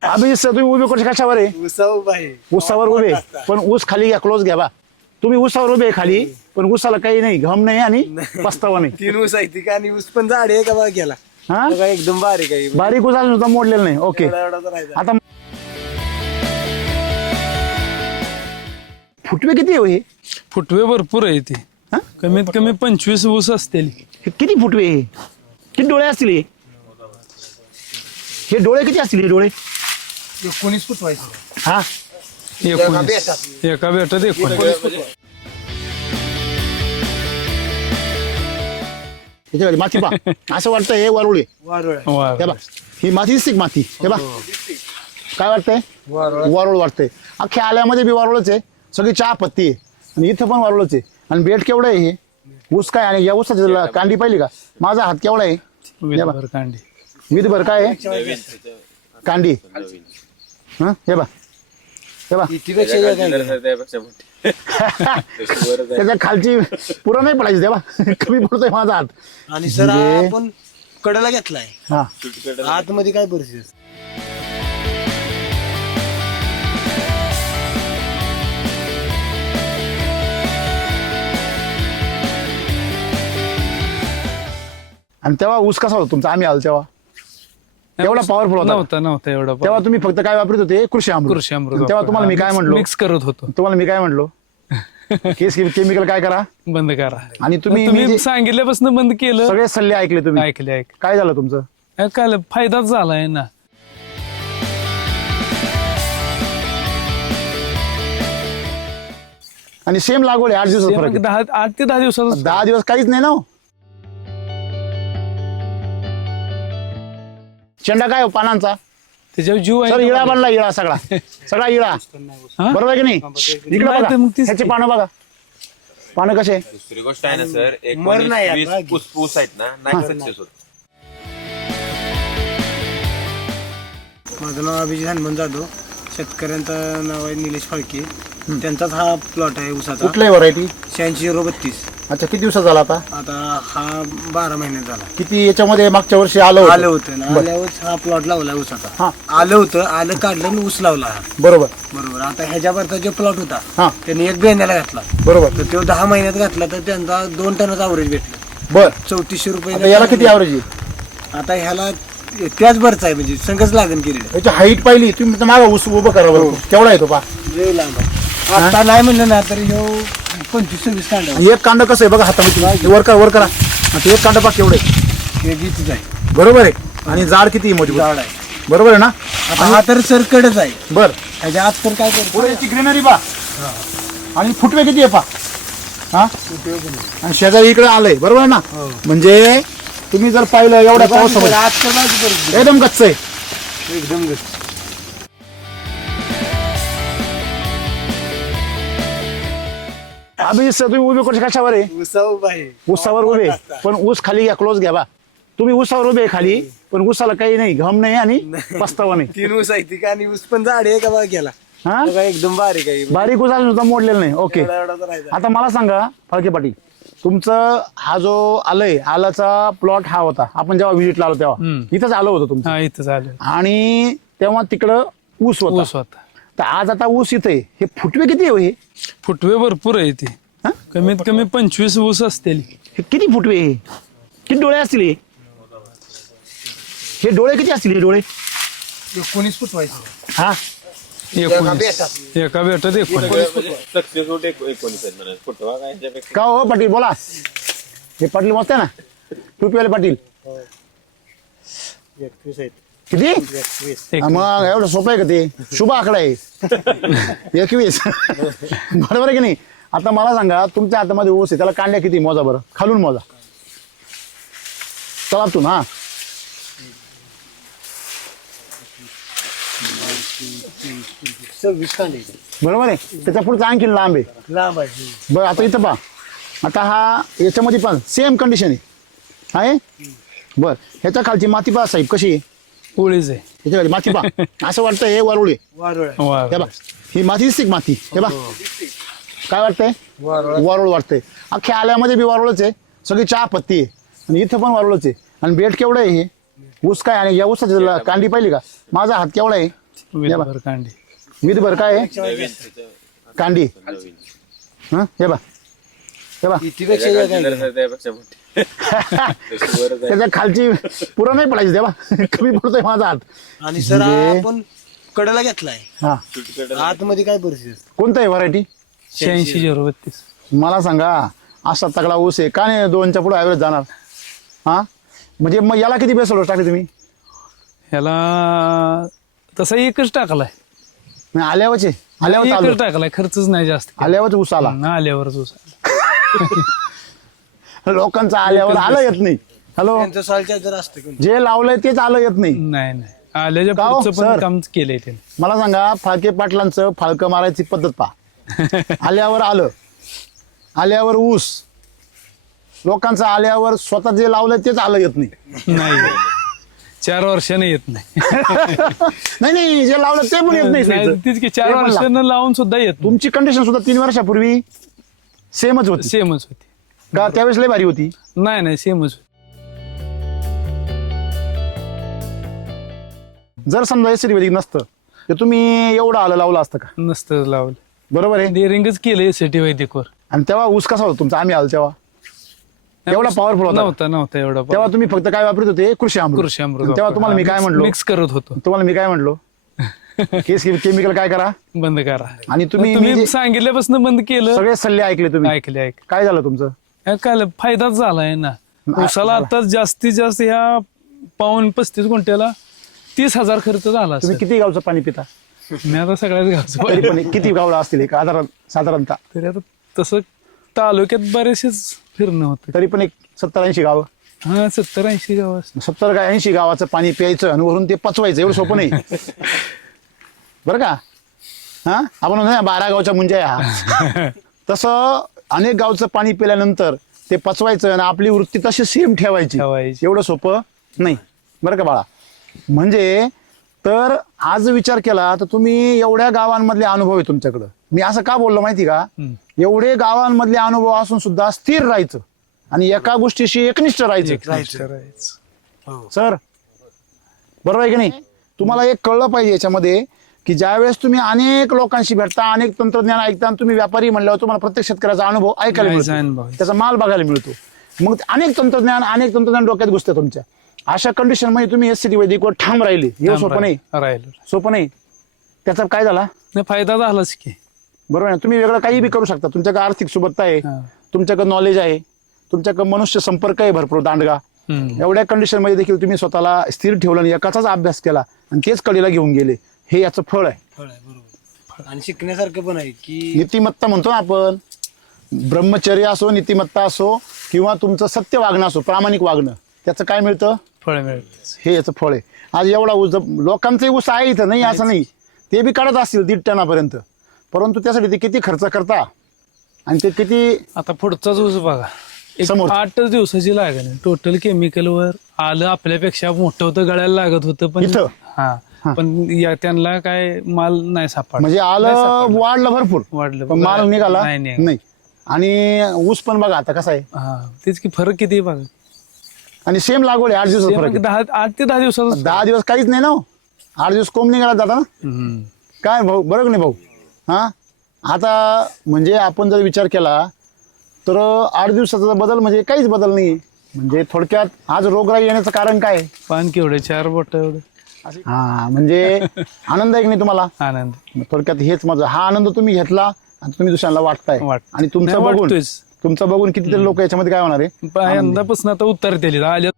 Abhijit sir तुम्ही उभे कसे कशावर आहे? ऊसावर उभे, पण ऊस खाली घ्या, क्लोज घ्या बा. तुम्ही ऊसावर उभे खाली, पण ऊसाला काही नाही, घम नाही आणि पस्तावा नाही. 3 ऊस आहे ती आणि ऊस पण झाड आहे का बघा गेला. हा बघा एकदम बारीक आहे. बारीक ऊस अजून सुद्धा मोडलेलं नाही. ओके एवढा तर राहायचा. आता फुटवे किती आहे हो हे? फुटवे भरपूर आहे ते. हा? कमीत कमी 25 ऊस असतील. हे किती फुटवे हे? किती डोळे असतील हे? हे डोळे किती असतील हे डोळे? 19 फूट व्हायचं. हा 19 एका बेटात 19. याच्यामध्ये माती पा असं वाटतं हे वारुळे. वारुळ वा. हे बा ही माती दिसते का माती? हे बा काय वाटतंय? वारुळ वाटतंय. अख्ख्या आल्यामध्ये बी वारुळच आहे, सगळी चहा पत्ती आहे आणि इथं पण वारुळच आहे. आणि बेट केवढं आहे हे? ऊस काय? आणि या ऊसाची कांडी पाहिली का? माझा हात केवढा आहे? विधभर कांडी. विधभर काय आहे कांडी? हा हे बा हे बा त्याच्या खालची पुरा नाही पडायची तेव्हा कमी पडतोय माझा हात. आणि सर आपण कडेला घेतलाय. हा आतमध्ये काय परिस्थिती? आणि तेव्हा ऊस कसा होता तुमचा? आम्ही आलो तेव्हा एवढा पॉवरफुल होता? नव्हता एवढा. तेव्हा तुम्ही फक्त काय वापरत होते? कृषी अमृत. कृषी अमृत. तेव्हा तुम्हाला मी काय म्हणलो? मिक्स करत होतो. तुम्हाला मी काय म्हणलो? केमिकल काय करा बंद करा. आणि तुम्ही तुम्ही सांगितल्यापासून बंद केलं. सगळे सल्ले ऐकले तुम्ही. ऐकले. काय झालं तुमचं? काय फायदाच झालाय ना. आणि सेम लागवड आहे, 8 दिवसात फरक आहे. 8 ते 10 दिवसात. 10 दिवस काहीच नाही ना हो. चेंडा काय हो पानांचा? त्याच्यावर जीव सर आहे. इळा बनला, इळा सगळा सगळा इळा. हा? बरोबर आहे की नाही? इकडे नाही बघा तर मग तीच- ह्याची पानं बघा, पानं कसे? दुसरी गोष्ट आहे ना सर, मर नाही 19-20 आता. ऊस आहेत ना, नाही सक्सेस होत. माझं नाव अभिजित हनुमान जाधव. शेतकऱ्यांचं नाव आहे निलेश फाळके. त्यांचाच हा प्लॉट आहे ऊसाचा. कुठल्या व्हरायटी? 86-032. अच्छा किती दिवसात झाला आता? आता हा 12 महिन्यात झाला. किती याच्यामध्ये मागच्या वर्षी आलं आलं होतं? होतं ना, आल्यावर हा प्लॉट लावला ऊसाचा. हा आलं होतं, आलं काढलं आणि ऊस लावला हा. बरोबर बरोबर. आता ह्याच्यावरचा जो प्लॉट होता हा त्यांनी 1 महिन्याला घातला. बरोबर. तर तो 10 महिन्यात घातला तर त्यांचा 2 टनाचा अवरेज भेटला. बर 3400 आता रुपये. याला किती ॲव्हरेज आहे? आता ह्याला त्याच बरचा आहे, म्हणजे संघच लागण केलेलं. याची हाईट पाहिली तुम्ही, मागा ऊस उभं करा बरं. केवढा येतो पा? लय लांब आहे. आता नाही म्हणलं ना तर ह्यो 25-26 कांड एक कांड कसं आहे बघा हातामध्ये, वर करा वर करा. आता एक कांड पा केवढे आहे. बरोबर आहे. आणि जाड किती मजबूत झाड आहे. बरोबर आहे ना? आता हा तर सरकडच आहे. बर ह्याच्या आत तर काय करतो? पुढे याची ग्रेनरी पा आणि फुटवे किती आहे पा? हा आणि शेजारी इकडे आलंय, बरोबर आहे ना? म्हणजे तुम्ही जर पाहिलं एवढ्या पावसामध्ये आत तर बाजू करतो. एकदम गच्च आहे. एकदम गच्च. अभिजित सर तुम्ही उभे कसे कशावर आहे? ऊसावर उभे, पण ऊस खाली घ्या, क्लोज घ्या बा. तुम्ही ऊसावर उभे खाली, पण ऊसाला काही नाही, घम नाही आणि पस्तावा नाही. 3 ऊस आहे ती आणि ऊस पण झाड आहे का बघा गेला. हा बघा एकदम बारीक आहे. बारीक ऊस अजून सुद्धा मोडलेलं नाही. ओके एवढा तर राहायचा. आता मला सांगा फाळके पाटील, तुमचं हा जो आलंय आलाचा प्लॉट हा होता, आपण जेव्हा व्हिजिटला आलो तेव्हा इथंच आलं होतं तुमचं. हा इथं झालं. आणि तेव्हा तिकडं ऊस ऊस होता. होता. तर आज आता ऊस इथे आहे. हे फुटवे किती आहे हो हे? फुटवे भरपूर आहे ते. हा? कमीत कमी 25 ऊस असतील. हे किती फुटवे हे? किती डोळे असतील हे? हे डोळे किती असतील हे डोळे? 19 फूट व्हायचं. हा 19 एका बेटात 19. सक्सेस होत 19 आहेत म्हणा. फुटवा काय ह्याच्यापेक्षा का हो पाटील बोला. हे पाटील मस्त आहे ना, टोपीवाले पाटील. 21 आहेत. किती? 21. मग एवढं सोपं आहे का ते? शुभ आकडा आहे 21. बरोबर आहे की नाही? आता मला सांगा, तुमच्या हातामध्ये ऊस आहे, त्याला कांड्या किती? मोजा बरं, खालून मोजा तलातून. हा 26 कांडे बरोबर आहे. त्याच्या पुढचं आणखी लांब आहे. लांब आहे. बरं आता इथं पहा, आता हा याच्यामध्ये पण सेम कंडिशन आहे. बर ह्याच्या खालची माती पहा साहेब कशी आहे? पोळीच आहे. ह्याच्या खाली माती पहा, असं वाटतं हे वारुळे. वारुळ आहे. वा. हे बा ही माती दिसते का माती? हे बा काय वाटतंय? वारुळ वाटतंय. अख्ख्या आल्यामध्ये बी वारुळच आहे, सगळी चहा पत्ती आहे आणि इथं पण वारुळच आहे. आणि बेट केवढं आहे हे? ऊस काय? आणि या ऊसाची कांडी पाहिली का? माझा हात केवढा आहे? विधभर कांडी. विधभर काय आहे? नवीन कांडी. नवीन. हा हे बा हे बा इतिपेक्षा त्यापेक्षा मोठी तशी वरच आहे. त्याच्या खालची पुरा नाही पडायची तेव्हा कमी पडतोय माझा हात. आणि सर आपण कडेला घेतलाय हा तुटकडं आतमध्ये काय परिस्थिती असते? कोणतं आहे व्हरायटी? 86-032. मला सांगा असा तगडा ऊस आहे का नाही 2च्या पुढे ॲव्हरेज जाणार? हा म्हणजे मग याला किती बेसल टाकले तुम्ही? ह्याला तसा एकच टाकलाय. नाही, आल्यावरचे आल्यावर चालू एकच टाकलाय, खर्चच नाही जास्त. आल्यावरच ऊस आला. आल्यावरच ऊस. लोकांचा आल्यावर आलं येत नाही. हॅलो, त्यांचं सॉइल जर असतं की जे लावलंय तेच आलं येत नाही. नाही नाही, आल्याच्या का हो, पुढचं सर? पण काम केलंय त्याने. मला सांगा फाळके पाटलांचं फाळकं मारायची पद्धत पहा. आल्यावर आलं, आल्यावर ऊस. लोकांचं आल्यावर स्वतः जे लावलंय तेच आलं येत नाही. नाही 4 वर्षाने येत नाही. नाही नाही, जे लावलं ते पण येत नाही. नाही, तीच की 4 वर्षानं लावून सुद्धा येत तुमची कंडिशन सुद्धा 3 वर्षापूर्वी सेमच होती सेमच होती. का? त्यावेळेस लय भारी होती. नाही नाही, सेमच होती. जर समजा एसिडी वैदिक नसतं तर तुम्ही एवढं आलं लावलं असतं का? नसतं लावलं. बरोबर आहे. डेअरिंगच केलं एसटी वैदिकवर. आणि तेव्हा ऊस कसा होता तुमचा? आम्ही आलो तेव्हा एवढा पॉवरफुल होता? नव्हता एवढा. तेव्हा तुम्ही फक्त काय वापरत होते? कृषी अमृत. कृषी अमृत. तेव्हा तुम्हाला मी काय म्हणलो? मिक्स करत होतो. तुम्हाला मी काय म्हणलो? केमिकल काय करा बंद करा. आणि तुम्ही तुम्ही सांगितल्यापासून बंद केलं. सगळे सल्ले ऐकले तुम्ही. ऐकले. काय झालं तुमचं? काय फायदाच झालाय ना. उसाला आता जास्तीत जास्त ह्या 35 गुंठ्याला 30,000 खर्च झाला. तुम्ही किती गावचं पाणी पिता? मी आता सगळ्याच गावचं. तरी पण किती गावला असतील एक साधारणतः? तरी आता तसं तालुक्यात बरेचसेच फिरणं होतं. तरी पण एक 70-80 गावं. हा 70-80 गाव असतात. 70-80 गावाचं पाणी प्यायचं आणि वरून ते पचवायचं एवढं सोपं नाही. बरं का? हा आपण म्हणतो ना 12 गावच्या मुंज्या हा. तसं अनेक गावचं पाणी पिल्यानंतर ते पचवायचं आणि आपली वृत्ती तशी सेम ठेवायची. एवढं सोपं नाही बरं का बाळा. म्हणजे तर आज विचार केला तर तुम्ही एवढ्या गावांमधले अनुभव आहे तुमच्याकडं. मी असं का बोललो माहिती का? एवढे गावांमधले अनुभव असून सुद्धा स्थिर राहायचं आणि एका गोष्टीशी एकनिष्ठ राहायचं. सर बरोबर आहे की नाही? तुम्हाला एक कळलं पाहिजे याच्यामध्ये की ज्यावेळेस तुम्ही अनेक लोकांशी भेटता, अनेक तंत्रज्ञान ऐकता आणि तुम्ही व्यापारी म्हणल्यावर तुम्हाला प्रत्येक शेतकऱ्याचा अनुभव ऐकायला मिळतो, त्याचा माल बघायला मिळतो. मग अनेक तंत्रज्ञान डोक्यात घुसतं तुमच्या. अशा कंडिशन मध्ये तुम्ही एससीडी वैदिकवर ठाम राहिले. हे सोपं नाही. सोपं नाही. त्याचा काय झाला? फायदा झालाच की. बरोबर आहे. तुम्ही वेगळं काही बी करू शकता. तुमच्याकडे आर्थिक सुबत्ता आहे, तुमच्याकडे नॉलेज आहे, तुमच्याकडे मनुष्य संपर्क आहे भरपूर दांडगा. एवढ्या कंडिशन मध्ये देखील तुम्ही स्वतःला स्थिर ठेवलं आणि एकाचाच अभ्यास केला आणि तेच कडेला घेऊन गेले. हे याचं फळ आहे. बरोबर. आणि शिकण्यासारखं पण आहे की नीतिमत्ता म्हणतो ना आपण. ब्रह्मचर्य असो, नीतिमत्ता असो किंवा तुमचं सत्य वागणं असो, प्रामाणिक वागणं, त्याचं काय मिळतं? फळ मिळतं. हे याचं फळ आहे. आज एवढा ऊस लोकांचाही ऊस आहे इथं, नाही असं नाही. ते बी काढत असतील 1.5 टनापर्यंत. परंतु त्यासाठी ते किती खर्च करता आणि ते किती. आता पुढचाच ऊस बघा, समोर 8 दिवसाची लागेल. टोटल केमिकलवर आलं आपल्यापेक्षा मोठं होतं, गळ्याला लागत होतं. पण इथं? पण त्यांना काय माल नाही सापडला. म्हणजे आलं वाढलं भरपूर, वाढलं पण माल निघाला नाही. नाही. आणि ऊस पण बघा आता कसा आहे. तेच की, फरक किती बघा. आणि सेम लागवड आहे. 8 दिवसाचा फरक आहे. 8 ते 10 दिवसाचा. 10 दिवस काहीच नाही ना. 8 दिवस कोंब निघाला जाता ना. काय भाऊ, बरं का नाही भाऊ? हा आता म्हणजे आपण जर विचार केला तर 8 दिवसाचा बदल म्हणजे काहीच बदल नाही. म्हणजे थोडक्यात आज रोगराई येण्याचं कारण काय? पान केवढे 4 बोट एवढे. हा म्हणजे आनंद आहे की नाही तुम्हाला? आनंद. थोडक्यात हेच माझं. हा आनंद तुम्ही घेतला आणि तुम्ही दुसऱ्यांना वाटताय. आणि तुमचं बघून कितीतरी लोक याच्यामध्ये काय होणार आहे? यंदापासून आता उत्तर दिले आल्या.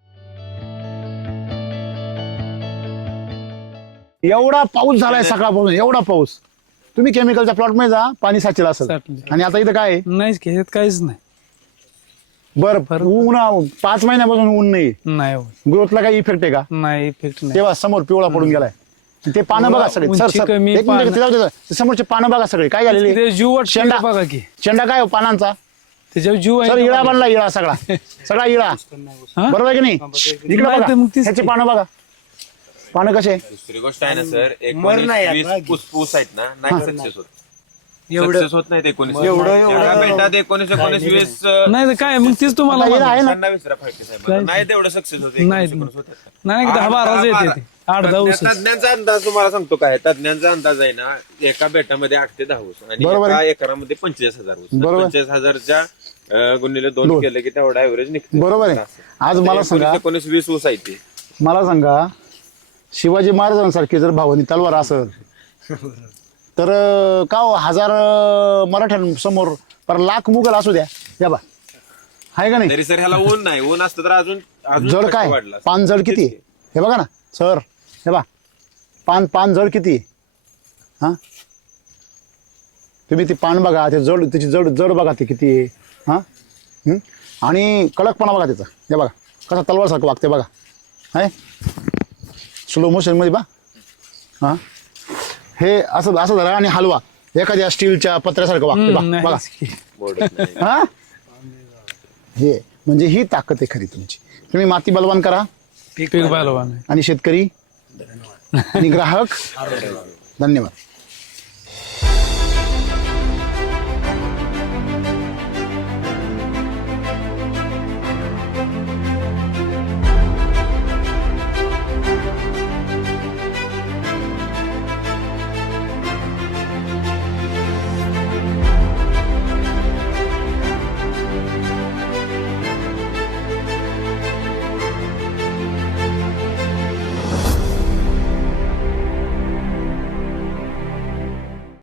एवढा पाऊस झालाय सकाळपासून, एवढा पाऊस. तुम्ही केमिकलच्या प्लॉट मध्ये जा, पाणी साचेलं असेल. आणि आता इथं काय आहे? नाहीच की, काहीच नाही. बरं ऊन 5 महिन्यापासून ऊन नाही. ग्रोथला काही इफेक्ट आहे का? नाही इफेक्ट नाही. तेव्हा समोर पिवळा पडून गेलाय. ते पानं बघा सगळे. समोरचे पानं बघा सगळे काय झालेले. शेंडा बघा की, शेंडा काय पानांचा त्याच्यावर जीव सर. इळा बनला, इळा सगळा इळा. बरोबर आहे की नाही? इकडे बघा, ह्याची पानं बघा. पानं कसे. दुसरी गोष्ट आहे ना सर, नाही 19-20 पूस आहेत ना, नाही सक्सेस होत. एवढं सक्सेस होत नाही. 19 भेटतात 19-20 नाही काय मग तीच तुम्हाला आहे ना. विसरा फाळके साहेब, नाही तेवढं सक्सेस होत. नाही 10-12 येते. 8-10 ऊस तज्ञांचा अंदाज तुम्हाला सांगतो काय तज्ञांचा अंदाज आहे ना एका बेटामध्ये 8 ते 10 ऊस आणि बरोबर एका आहे. एकरामध्ये 45,000 ऊस बरोबर. 45,000च्या गुणिले 2 केलं की तेवढा ऍव्हरेज निघतो बरोबर आहे. आज मला सांगा 19-20 ऊस आहे ते मला सांगा शिवाजी महाराजांसारखी जर भावनी तलवार असेल तर का हो, 1000 मराठ्यांसमोर पर लाख मुघल असू द्या या बा आहे का नाही. तरी सर ह्याला ऊन नाही ऊन असतं तर अजून जड कष्ट काय वाढला असता. पान जड किती आहे? हे बघा ना सर हे बा पान जड किती आहे? हा तुम्ही ती पान बघा ते जड त्याची जड बघा ते किती आहे हा आणि कडकपणा बघा त्याचा हे बघा कसा तलवारसारखं वागते बघा आहे स्लो मोशनमध्ये बा हां हे असं धरा आणि हलवा एखाद्या स्टीलच्या पत्र्यासारखं वागते बा बघा मोडत नाही. हा हे म्हणजे ही ताकद आहे खरी तुमची. तुम्ही माती बलवान करा पीक बलवान आहे. आणि शेतकरी आणि ग्राहक धन्यवाद.